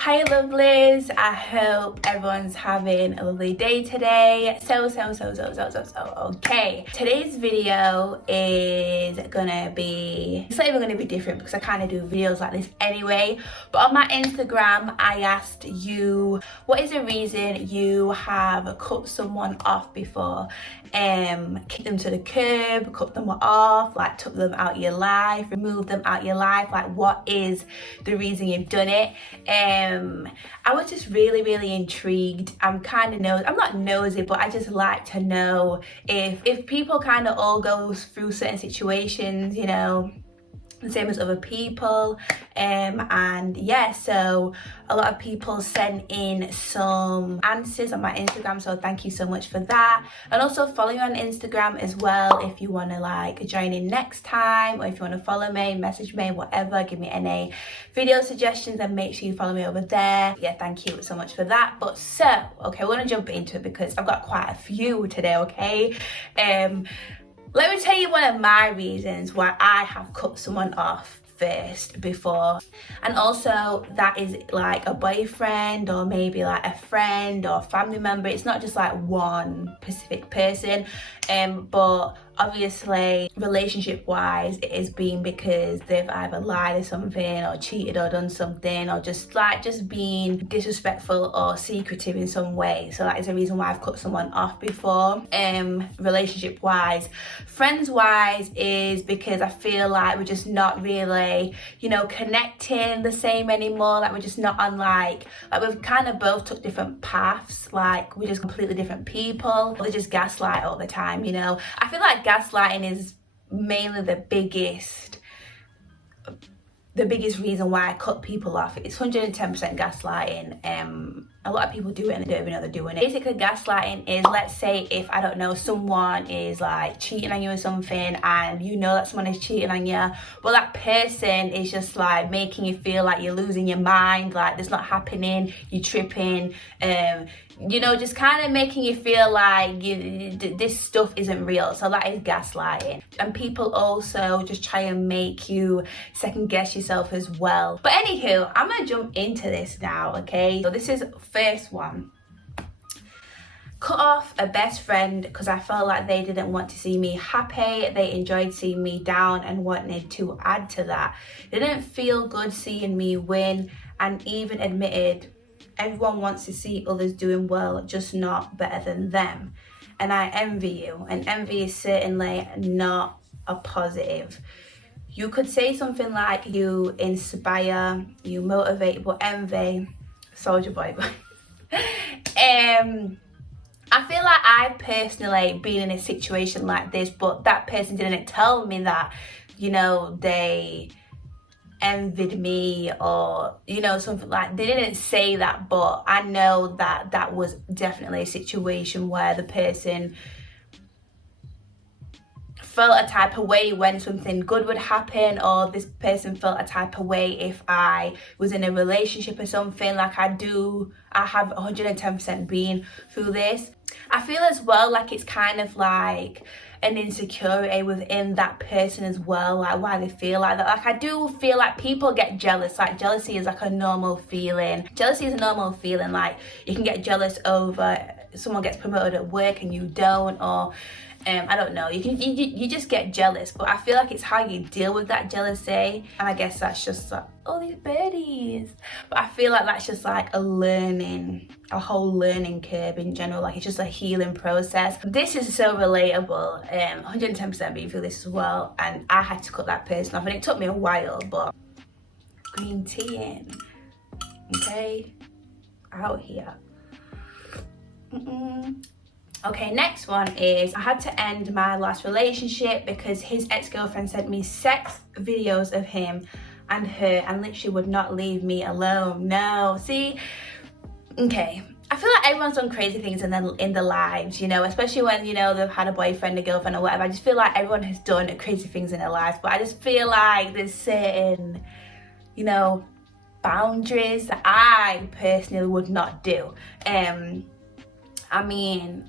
Hi lovelies, I hope everyone's having a lovely day today. Okay, today's video is gonna be, it's not even gonna be different because I kind of do videos like this anyway, but on my Instagram I asked you, what is the reason you have cut someone off before? Kicked them to the curb, cut them off, like took them out your life, removed them out your life, like what is the reason you've done it? I was just really intrigued. I'm not nosy, but I just like to know if people kind of all go through certain situations, you know, the same as other people. And yeah, so a lot of people sent in some answers on my Instagram, so thank you so much for that. And also follow me on Instagram as well if you want to like join in next time, or if you want to follow me, message me, whatever, give me any video suggestions, then make sure you follow me over there. Yeah, thank you so much for that. But so okay, we're gonna jump into it because I've got quite a few today. Okay, let me tell you one of my reasons why I have cut someone off first before. And also that is like a boyfriend or maybe like a friend or family member. It's not just like one specific person, but obviously relationship wise it has been because they've either lied or something, or cheated or done something, or just been disrespectful or secretive in some way. So that is the reason why I've cut someone off before. Relationship wise. Friends wise is because I feel like we're just not really, you know, connecting the same anymore. Like we're just not on like we've kind of both took different paths. Like we're just completely different people. They just gaslight all the time, you know. I feel like gaslighting is mainly the biggest reason why I cut people off. It's 110% gaslighting. A lot of people do it and they don't even know they're doing it. Basically gaslighting is, let's say if, I don't know, someone is like cheating on you or something, and you know that someone is cheating on you, but that person is just like making you feel like you're losing your mind, like it's not happening, you're tripping, you know, just kind of making you feel like this stuff isn't real. So that is gaslighting. And people also just try and make you second guess yourself as well. But anywho, I'm gonna jump into this now, okay? So this is first one. Cut off a best friend because I felt like they didn't want to see me happy. They enjoyed seeing me down and wanted to add to that. They didn't feel good seeing me win, and even admitted everyone wants to see others doing well, just not better than them. And I envy you. And envy is certainly not a positive. You could say something like you inspire, you motivate, but envy, soldier boy. I feel like I've personally been in a situation like this, but that person didn't tell me that, you know, they envied me, or you know, something like, they didn't say that, but I know that that was definitely a situation where the person felt a type of way when something good would happen, or this person felt a type of way if I was in a relationship or something. Like I have 110% been through this. I feel as well like it's kind of like an insecurity within that person as well, like why they feel like that. Like I do feel like people get jealous. Like jealousy is like a normal feeling. Jealousy is a normal feeling. Like you can get jealous over someone gets promoted at work and you don't, or I don't know, you just get jealous. But I feel like it's how you deal with that jealousy, and I guess that's just like, oh, these birdies. But I feel like that's just like a whole learning curve in general. Like it's just a healing process. This is so relatable. 110% been through this as well, and I had to cut that person off, and it took me a while, but green tea in, okay, out here. Okay, next one is I had to end my last relationship because his ex-girlfriend sent me sex videos of him and her and literally would not leave me alone. No, see, okay, I feel like everyone's done crazy things in their lives, you know, especially when, you know, they've had a boyfriend, a girlfriend or whatever. I just feel like everyone has done crazy things in their lives, but I just feel like there's certain, you know, boundaries that I personally would not do. I mean,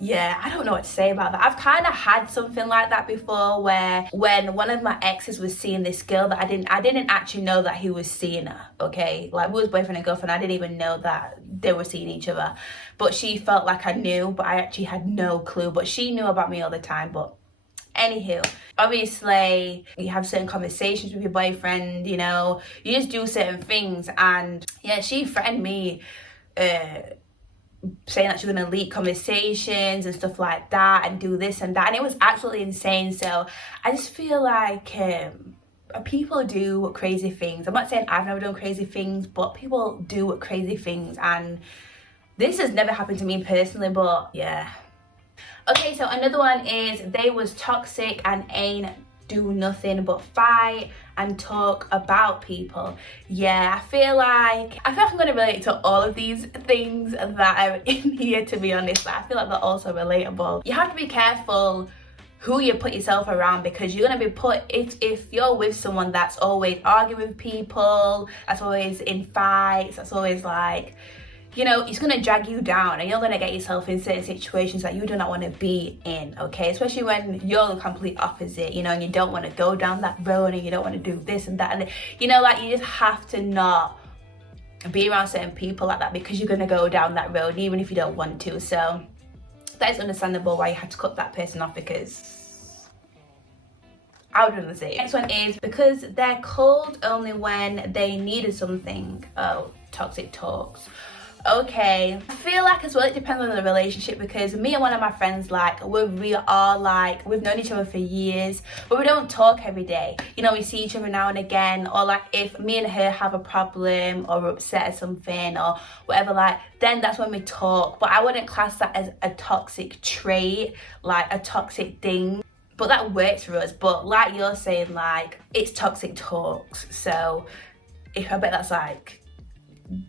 yeah, I don't know what to say about that. I've kind of had something like that before, where when one of my exes was seeing this girl that I didn't actually know that he was seeing her, okay? Like, we was boyfriend and girlfriend. I didn't even know that they were seeing each other. But she felt like I knew, but I actually had no clue. But she knew about me all the time. But anywho, obviously you have certain conversations with your boyfriend, you know, you just do certain things. And yeah, she threatened me, saying that she's gonna leak conversations and stuff like that and do this and that, and it was absolutely insane. So I just feel like people do crazy things. I'm not saying I've never done crazy things, but people do crazy things, and this has never happened to me personally, but yeah. Okay, so another one is they was toxic and ain't do nothing but fight and talk about people. Yeah, I feel like I'm gonna relate to all of these things that are in here, to be honest. I feel like they're also relatable. You have to be careful who you put yourself around, because you're gonna be put, if you're with someone that's always arguing with people, that's always in fights, that's always like, you know, it's going to drag you down, and you're going to get yourself in certain situations that you do not want to be in, okay? Especially when you're the complete opposite, you know, and you don't want to go down that road, and you don't want to do this and that, and you know, like, you just have to not be around certain people like that, because you're going to go down that road even if you don't want to. So that is understandable why you had to cut that person off, because I would rather say. Next one is because they're called only when they needed something. Oh, toxic talks. Okay, I feel like as well it depends on the relationship, because me and one of my friends, like, we are like, we've known each other for years, but we don't talk every day. You know, we see each other now and again, or like if me and her have a problem or we're upset at something or whatever, like, then that's when we talk. But I wouldn't class that as a toxic trait, like a toxic thing. But that works for us. But like you're saying, like, it's toxic talks. So if I bet that's like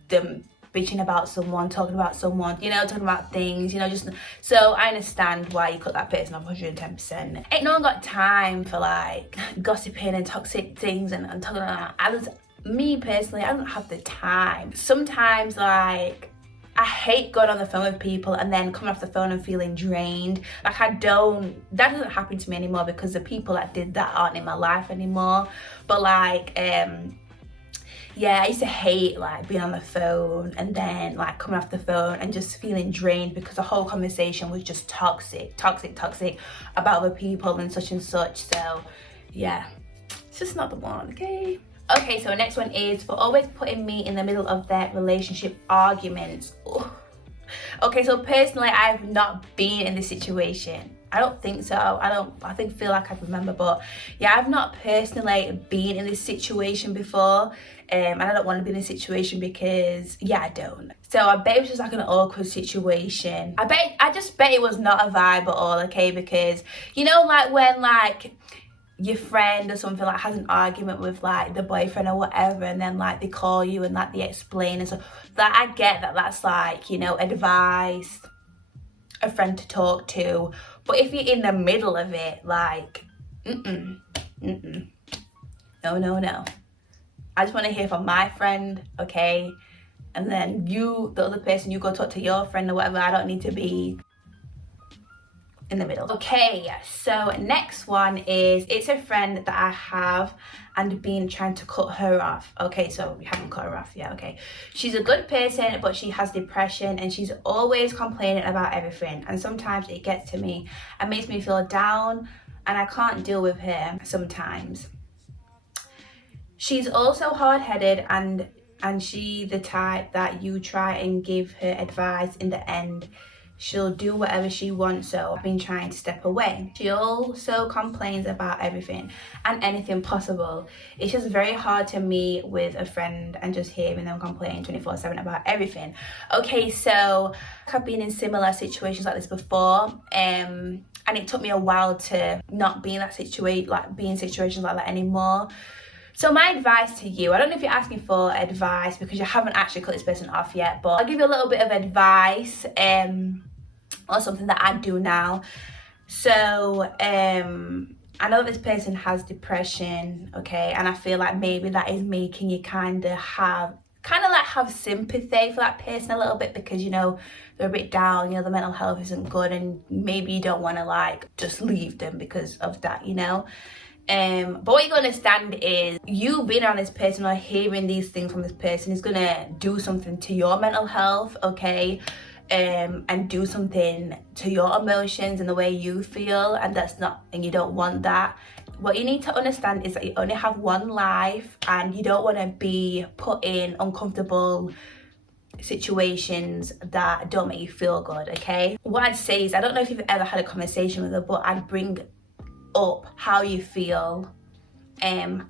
them bitching about someone, talking about someone, you know, talking about things, you know, just, so I understand why you cut that person off 110%. Ain't no one got time for like gossiping and toxic things and talking about that. Me personally, I don't have the time. Sometimes, like, I hate going on the phone with people and then coming off the phone and feeling drained. Like, that doesn't happen to me anymore, because the people that did that aren't in my life anymore. But like, yeah, I used to hate like being on the phone and then like coming off the phone and just feeling drained, because the whole conversation was just toxic about the people and such. So yeah, it's just not the one, okay? Okay, so next one is for always putting me in the middle of their relationship arguments. Ooh. Okay, so personally, I've not been in this situation. I don't think so. I feel like I remember, but yeah, I've not personally been in this situation before, and I don't want to be in this situation because, yeah, I don't. So I bet it was just like an awkward situation. I just bet it was not a vibe at all, okay? Because, you know, like when like your friend or something like has an argument with like the boyfriend or whatever, and then like they call you and like they explain and stuff, that I get that that's like, you know, advice, a friend to talk to. But if you're in the middle of it, like, no. I just want to hear from my friend, okay? And then you, the other person, you go talk to your friend or whatever. I don't need to be in the middle. Okay, so next one is, it's a friend that I have and been trying to cut her off. Okay, so we haven't cut her off yet, okay. She's a good person, but she has depression and she's always complaining about everything. And sometimes it gets to me and makes me feel down, and I can't deal with her sometimes. She's also hard-headed, and she the type that you try and give her advice, in the end she'll do whatever she wants. So I've been trying to step away. She also complains about everything and anything possible. It's just very hard to meet with a friend and just hearing them complain 24/7 about everything. Okay, so I've been in similar situations like this before, and it took me a while to not be in that situation, like be in situations like that anymore. So my advice to you, I don't know if you're asking for advice because you haven't actually cut this person off yet, but I'll give you a little bit of advice, or something that I do now. So I know this person has depression, okay, and I feel like maybe that is making you kind of have kind of like have sympathy for that person a little bit, because you know they're a bit down, you know, the mental health isn't good, and maybe you don't want to like just leave them because of that, you know. But what you gotta understand is you being around this person or hearing these things from this person is gonna do something to your mental health, okay? And do something to your emotions and the way you feel, and you don't want that. What you need to understand is that you only have one life, and you don't want to be put in uncomfortable situations that don't make you feel good, okay? What I'd say is, I don't know if you've ever had a conversation with her, but I'd bring up how you feel, and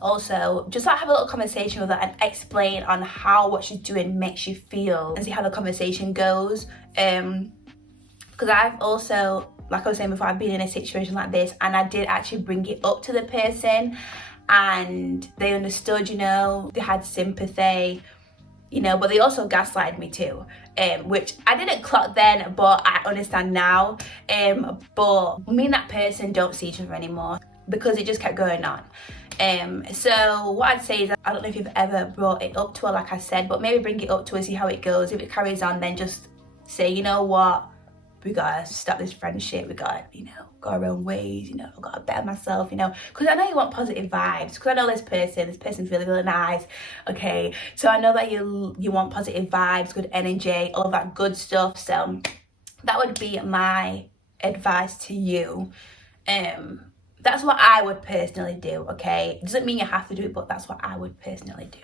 also just like have a little conversation with her and explain on how what she's doing makes you feel, and see how the conversation goes. Because I've also, like I was saying before, I've been in a situation like this, and I did actually bring it up to the person, and they understood, you know, they had sympathy, you know, but they also gaslighted me too, which I didn't clock then, but I understand now. But me and that person don't see each other anymore because it just kept going on. So what I'd say is, I don't know if you've ever brought it up to her, like I said, but maybe bring it up to her, see how it goes. If it carries on, then just say, you know what, we gotta stop this friendship, we gotta, you know, go our own ways, you know, I gotta better myself, you know, because I know you want positive vibes, because I know this person's really, really nice, okay? So I know that you want positive vibes, good energy, all of that good stuff. So that would be my advice to you. That's what I would personally do, okay? It doesn't mean you have to do it, but that's what I would personally do,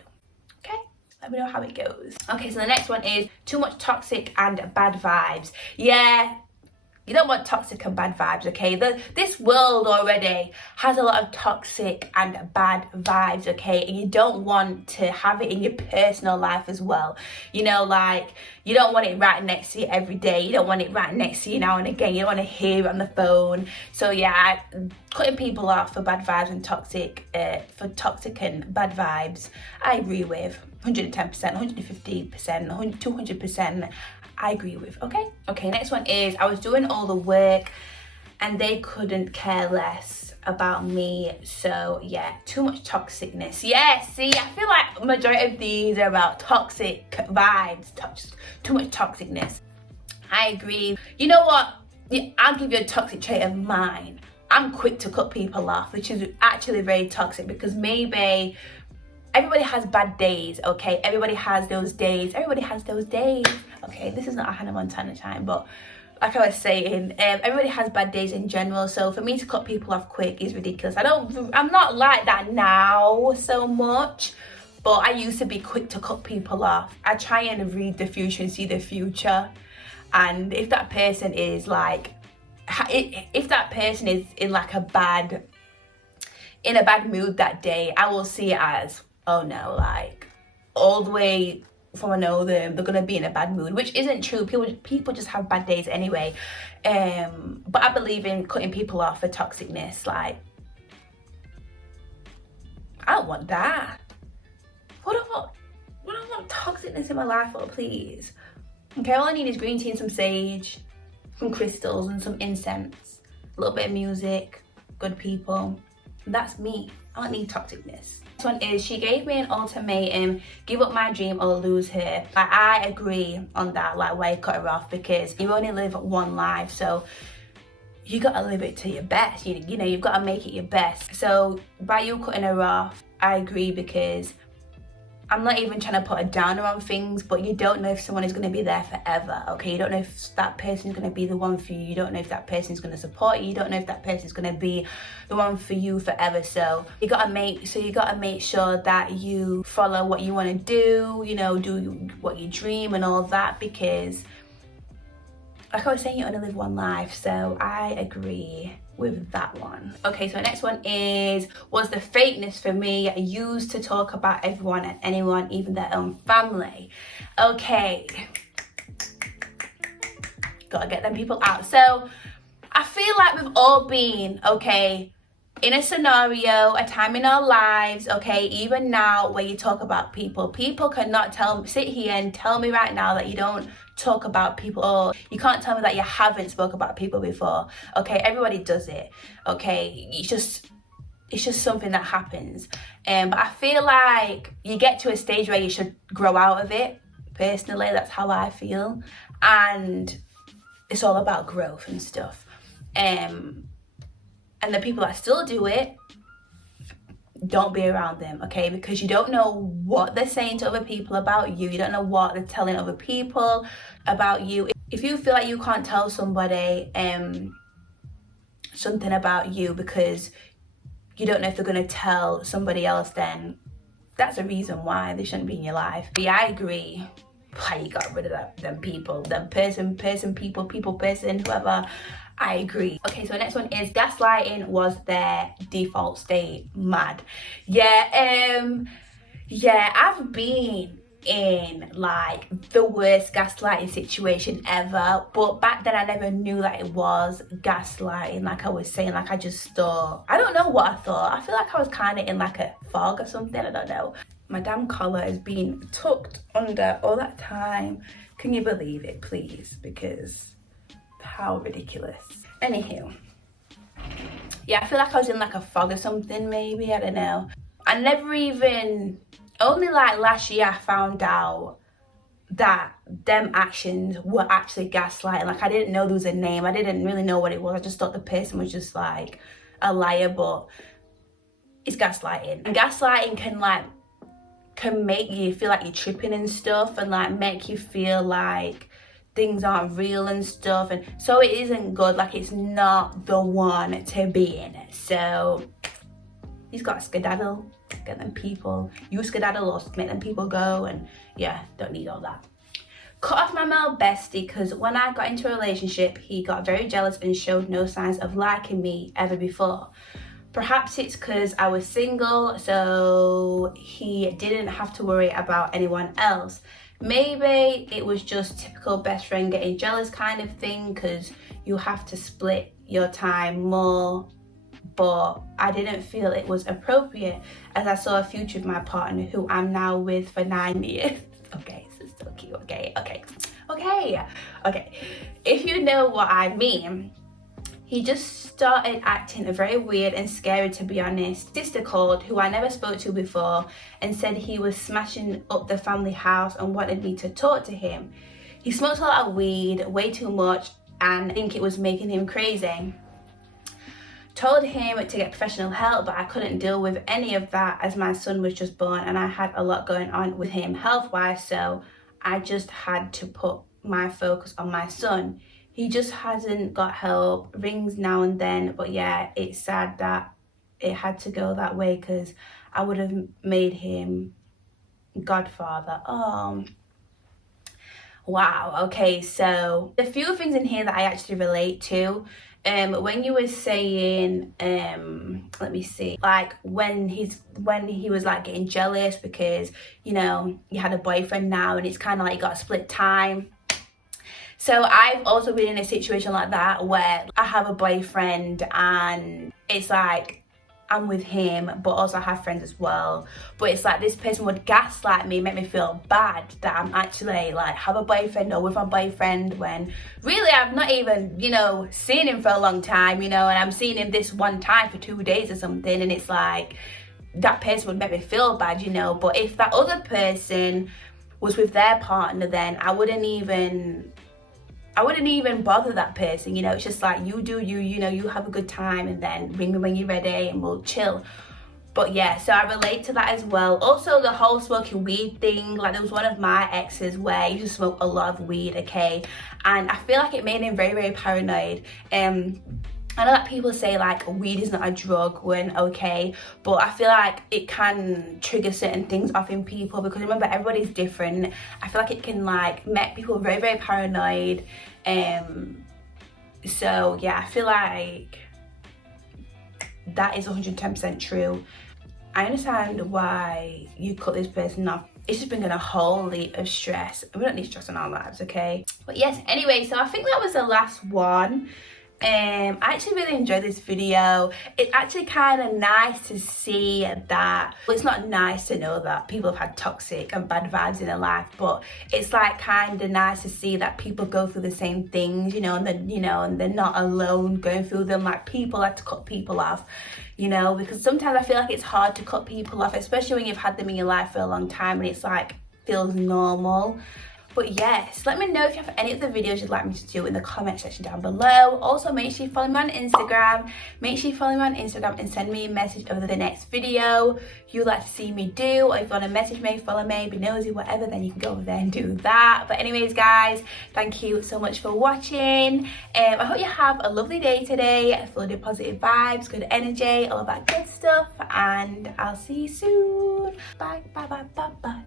okay? Let me know how it goes. Okay, so the next one is too much toxic and bad vibes. Yeah, you don't want toxic and bad vibes, okay? This world already has a lot of toxic and bad vibes, okay? And you don't want to have it in your personal life as well. You know, like, you don't want it right next to you every day. You don't want it right next to you now and again. You don't want to hear it on the phone. So yeah, cutting people off for bad vibes and toxic and bad vibes, I agree with 110%, 150%, 200%. I agree with, okay? Okay, next one is, I was doing all the work and they couldn't care less about me. So yeah, too much toxicness. Yeah, see, I feel like majority of these are about toxic vibes, too much toxicness. I agree. You know what? Yeah, I'll give you a toxic trait of mine. I'm quick to cut people off, which is actually very toxic, because maybe everybody has bad days, okay? Everybody has those days. Okay, this is not a Hannah Montana time, but like I was saying, everybody has bad days in general. So for me to cut people off quick is ridiculous. I'm not like that now so much, but I used to be quick to cut people off. I try and read the future and see the future. And if that person is like, if that person is in like a bad mood that day, I will see it as, oh no, like all the way from I know them, they're gonna be in a bad mood, which isn't true. People just have bad days anyway. But I believe in cutting people off for toxicness. Like, I don't want that. What do I want toxicness in my life for, please? Okay, all I need is green tea and some sage, some crystals and some incense, a little bit of music, good people. That's me. I don't need toxicness. This one is, she gave me an ultimatum, give up my dream or lose her. Like, I agree on that, like why you cut her off, because you only live one life, so you gotta live it to your best. You know, you've gotta make it your best. So by you cutting her off, I agree, because I'm not even trying to put a downer on things, but you don't know if someone is going to be there forever, okay? You don't know if that person is going to be the one for you. You don't know if that person is going to support you. You don't know if that person is going to be the one for you forever. So you gotta make sure that you follow what you want to do, you know, do what you dream and all that, because like I was saying, you only live one life. So I agree with that one. Okay, so next one is, was the fakeness for me used to talk about everyone and anyone, even their own family? Okay, gotta get them people out. So I feel like we've all been, okay, in a scenario, a time in our lives, okay, even now, where you talk about people cannot sit here and tell me right now that you don't talk about people, or you can't tell me that you haven't spoke about people before, okay? Everybody does it, okay? it's just something that happens. But I feel like you get to a stage where you should grow out of it. Personally, that's how I feel. And it's all about growth and stuff. And the people that still do it, don't be around them, okay? Because you don't know what they're saying to other people about you. You don't know what they're telling other people about you. If you feel like you can't tell somebody something about you because you don't know if they're going to tell somebody else, then that's a reason why they shouldn't be in your life. But yeah, I agree. Why you got rid of them people, them person, whoever. I agree. Okay, so the next one is gaslighting was their default state. Mad. Yeah, I've been in like the worst gaslighting situation ever, but back then I never knew that it was gaslighting. Like I was saying, like I just thought, I don't know what I thought. I feel like I was kind of in like a fog or something, I don't know. My damn collar has been tucked under all that time. Can you believe it, please? Because how ridiculous. Anywho, yeah, I feel like I was in like a fog or something, maybe, I don't know. I never even, only like last year I found out that them actions were actually gaslighting. Like I didn't know there was a name, I didn't really know what it was. I just thought the person was just like a liar, but it's gaslighting. And gaslighting can make you feel like you're tripping and stuff, and like make you feel like things aren't real and stuff, and so it isn't good. Like it's not the one to be in. So he's got to skedaddle, get them people, you skedaddle or make them people go, and yeah, don't need all that. Cut off my male bestie because when I got into a relationship, he got very jealous and showed no signs of liking me ever before. Perhaps it's because I was single, so he didn't have to worry about anyone else. Maybe it was just typical best friend getting jealous kind of thing, because you have to split your time more, but I didn't feel it was appropriate as I saw a future with my partner who I'm now with for 9 years. Okay, this is so cute. Okay. If you know what I mean, he just started acting very weird and scary, to be honest. Sister called, who I never spoke to before, and said he was smashing up the family house and wanted me to talk to him. He smoked a lot of weed, way too much, and I think it was making him crazy. Told him to get professional help, but I couldn't deal with any of that as my son was just born and I had a lot going on with him health-wise, so I just had to put my focus on my son. He just hasn't got help, rings now and then, but yeah, it's sad that it had to go that way because I would have made him godfather. Wow, okay, so a few things in here that I actually relate to. When you were saying, let me see, like when he was like getting jealous because, you know, you had a boyfriend now and it's kind of like you got a split time. So I've also been in a situation like that where I have a boyfriend and it's like I'm with him, but also I have friends as well. But it's like this person would gaslight me, make me feel bad that I'm actually like have a boyfriend or with my boyfriend when really I've not even, you know, seen him for a long time, you know, and I'm seeing him this one time for 2 days or something, and it's like that person would make me feel bad, you know. But if that other person was with their partner, then I wouldn't even bother that person, you know. It's just like you do you know, you have a good time and then ring me when you're ready and we'll chill. But yeah, so I relate to that as well. Also the whole smoking weed thing, like there was one of my exes where he used to smoke a lot of weed, okay, and I feel like it made him very, very paranoid. I know that people say like weed is not a drug when okay, but I feel like it can trigger certain things off in people because remember, everybody's different. I feel like it can like make people very, very paranoid. So yeah, I feel like that is 110% true. I understand why you cut this person off. It's just bringing a whole heap of stress. We don't need stress in our lives, okay? But yes, anyway, so I think that was the last one. I actually really enjoyed this video. It's actually kind of nice to see that, well, it's not nice to know that people have had toxic and bad vibes in their life, but it's like kind of nice to see that people go through the same things, you know, and then, you know, and they're not alone going through them. Like, people have to cut people off, you know, because sometimes I feel like it's hard to cut people off, especially when you've had them in your life for a long time and it's like feels normal. But yes, let me know if you have any other videos you'd like me to do in the comment section down below. Also, make sure you follow me on Instagram. Make sure you follow me on Instagram and send me a message over the next video you'd like to see me do. Or if you want to message me, follow me, be nosy, whatever, then you can go over there and do that. But anyways, guys, thank you so much for watching. I hope you have a lovely day today, full of positive vibes, good energy, all of that good stuff. And I'll see you soon. Bye, bye, bye, bye, bye.